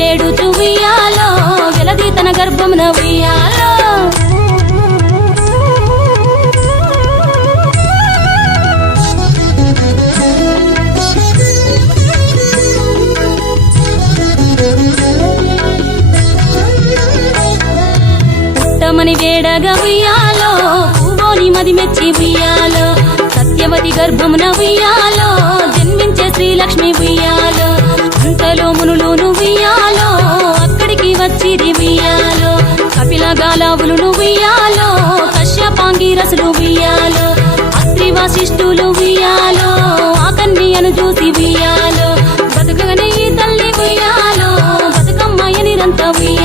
వినుతించి వేడుచు ఉయ్యాలో వెలది తన గర్భమున ఉయ్యాలో. పుట్టమని వేడగా ఉయ్యాలో పూవోని మది మెచ్చి ఉయ్యాలో. సత్యవతి గర్భమున ఉయ్యాలో జన్మించే శ్రీలక్ష్మి ఉయ్యాలో. గాలావులు ఉయ్యాలో కశ్యపాంగి రసులు ఉయ్యాలో అస్త్రి వాసిష్ఠులు ఉయ్యాలో ఆ కన్యను చూసి ఉయ్యాలో బతుకగనే ఈ తల్లి ఉయ్యాలో బతుకమ్మ నిరంత ఉయ్యాలో